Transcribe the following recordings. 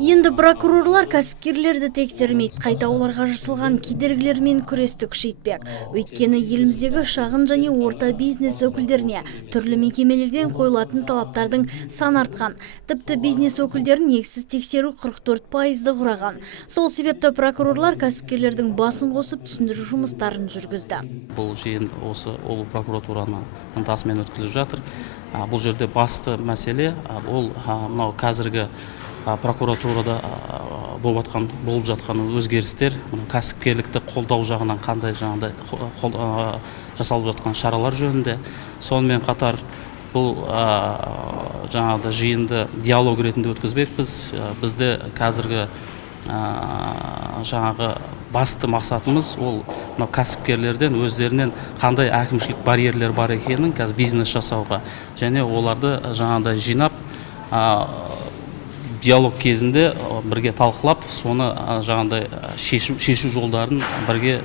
Енді прокурорлар кәсіпкерлерді тексермейді, қайта оларға жасалған кедергілермен күресті күшейтпек. Өйткені еліміздегі шағын және орта бизнес өкілдеріне түрлі мекемелерден қойылатын талаптардың саны артқан. Тіпті бизнес өкілдерін негізсіз тексеру 44%-ды құраған. Сол себепті прокурорлар кәсіпкерлердің басын қосып түсіндіру жұмыстарын жүргізді. Бұл жиын осы прокуратураны ынтасымен өткізіп жатыр. Бұл жерде басты мәселе ол мынау қазіргі прокуратурада болып жатқан өзгерістер, кәсіпкерлікті қолдау жағынан қандай жасалып жатқан шаралар жөнінде. Сонымен қатар бұл жиынды диалог ретінде өткізбекпіз. Бізде қазіргі басты мақсатымыз ол кәсіпкерлерден өздерінен қандай әкімшілік барьерлер бар екенін бизнес жасауға және оларды жинап диалог кезінде бірге талқылап, соны шешу жолдарын бірге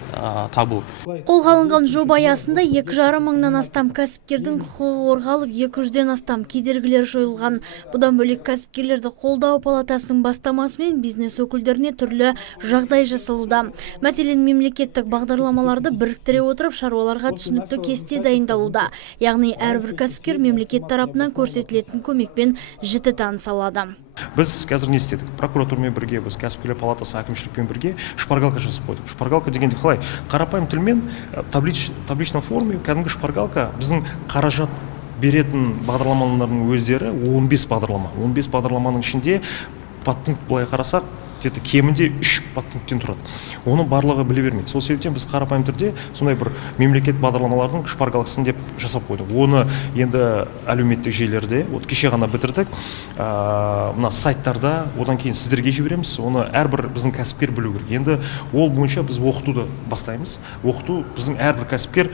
табу. Қолға алынған жоба аясында 2,5 мыңнан астам кәсіпкердің құқығы қорғалып, 200-ден астам кедергілер жойылған. Бұдан бөлек кәсіпкерлерді қолдау палатасының бастамасымен бизнес өкілдеріне түрлі жағдай жасалуда. Мәселен, мемлекеттік бағдарламаларды біріктіре отырып, шаруаларға түсінікті кесте дайындалуда. Яғни әрбір кәсіпкер мемлекет тарапынан көрсетілетін көмекпен жіті таныса алады. Біз қазір не істедік? Прокуратурамен бірге, біз кәсіпкерлер палатасы әкімшілікпен бірге шпаргалка жасап қойдық. Шпаргалка дегенде қалай? Қарапайым тілмен табличном форме кәдімгі шпаргалка біздің қаражат беретін бағдарламалардың өздері 15 бағдарлама. 15 бағдарламаның ішінде подпункт былай қарасақ, кемінде 3 подпункттен тұрады. Оны барлығы біле бермейді. Сол себептен біз қарапайым түрде сондай бір мемлекет бағдарламалардың шпаргалкасын деп жасап қойдық. Оны енді әлеуметтік желілерде, кеше ғана бітірдік, мына сайттарда, одан кейін сіздерге жібереміз. Оны әрбір біздің кәсіпкер білу керек. Енді ол бойынша біз оқытуды бастаймыз. Оқыту біздің әрбір кәсіпкер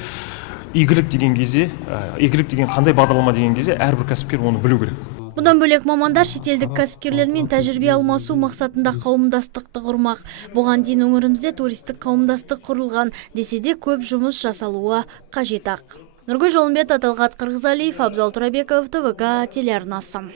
игілік деген қандай бағдарлама деген кезде әрбір кәсіпкер оны білу керек. Бұдан бөлек мамандар шетелдік кәсіпкерлермен тәжірибе алмасу мақсатында қауымдастықты құрмақ. Бұған дейін өңірімізде туристік қауымдастық құрылған, десе де көп жұмыс жасалуы қажет ақ. Нұргүл Жолымбет, Аталғат Қырғызалиев, Абзал Турабеков, ТВК телеарнасы.